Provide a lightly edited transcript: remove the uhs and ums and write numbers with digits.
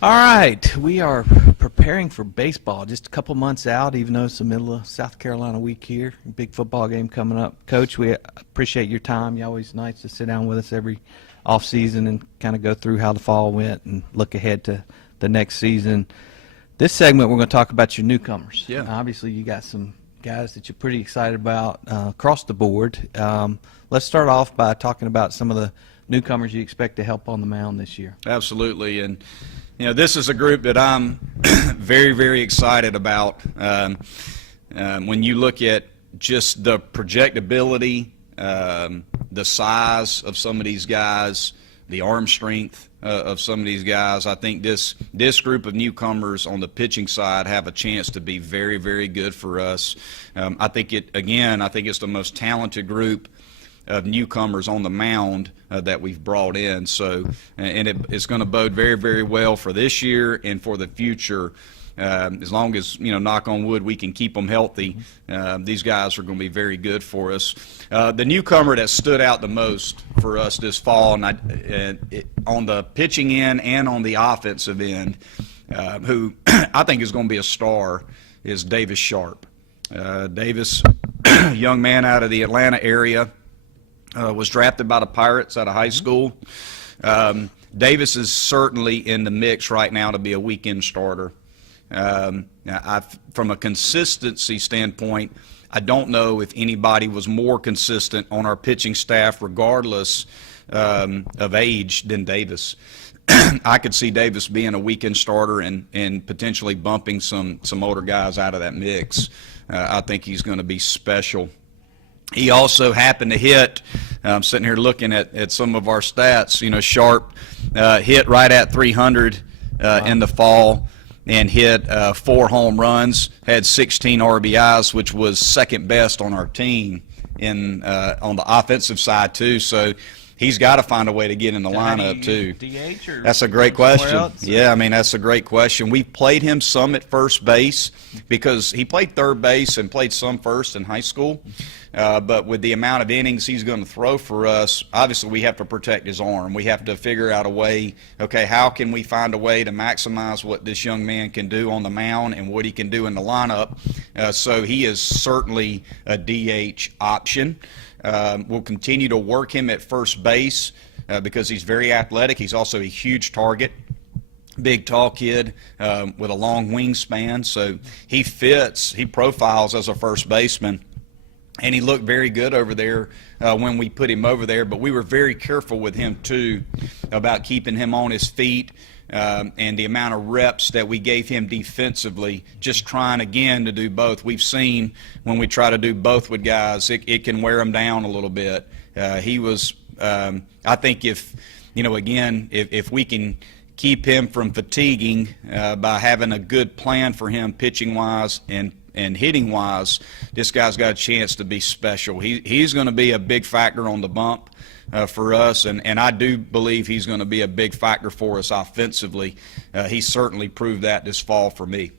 All right, we are preparing for baseball. Just a couple months out, even though it's the middle of South Carolina week here. Big football game coming up. Coach, we appreciate your time. You're always nice to sit down with us every off season and kind of go through how the fall went and look ahead to the next season. This segment, we're going to talk about your newcomers. Yeah. Obviously, you got some guys that you're pretty excited about across the board. Let's start off by talking about some of the newcomers you expect to help on the mound this year. Absolutely. And this is a group that I'm very, very excited about. When you look at just the projectability, the size of some of these guys, the arm strength of some of these guys, I think this group of newcomers on the pitching side have a chance to be very, very good for us. I think it's the most talented group of newcomers on the mound that we've brought in. So, and it's going to bode very, very well for this year and for the future. As long as, knock on wood, we can keep them healthy, these guys are going to be very good for us. The newcomer that stood out the most for us this fall, on the pitching end and on the offensive end, who I think is going to be a star, is Davis Sharpe. Davis, young man out of the Atlanta area, was drafted by the Pirates out of high school. Davis is certainly in the mix right now to be a weekend starter. From a consistency standpoint, I don't know if anybody was more consistent on our pitching staff, regardless of age, than Davis. I could see Davis being a weekend starter and potentially bumping some older guys out of that mix. I think he's going to be special. He also happened to hit, I'm sitting here looking at some of our stats, Sharpe hit right at 300 in the fall and hit 4 home runs, had 16 RBIs, which was second best on our team on the offensive side too. So he's got to find a way to get in the lineup too. DH or that's a great question. Else? Yeah, that's a great question. We've played him some at first base because he played third base and played some first in high school. But with the amount of innings he's going to throw for us, obviously we have to protect his arm. We have to figure out a way, okay, how can we find a way to maximize what this young man can do on the mound and what he can do in the lineup? So he is certainly a DH option. We'll continue to work him at first base because he's very athletic. He's also a huge target. Big, tall kid with a long wingspan. So he profiles as a first baseman. And he looked very good over there when we put him over there. But we were very careful with him, too, about keeping him on his feet and the amount of reps that we gave him defensively, just trying, again, to do both. We've seen when we try to do both with guys, it can wear them down a little bit. He was, I think if we can keep him from fatiguing by having a good plan for him pitching-wise and hitting-wise, this guy's got a chance to be special. He's going to be a big factor on the bump for us, and I do believe he's going to be a big factor for us offensively. He certainly proved that this fall for me.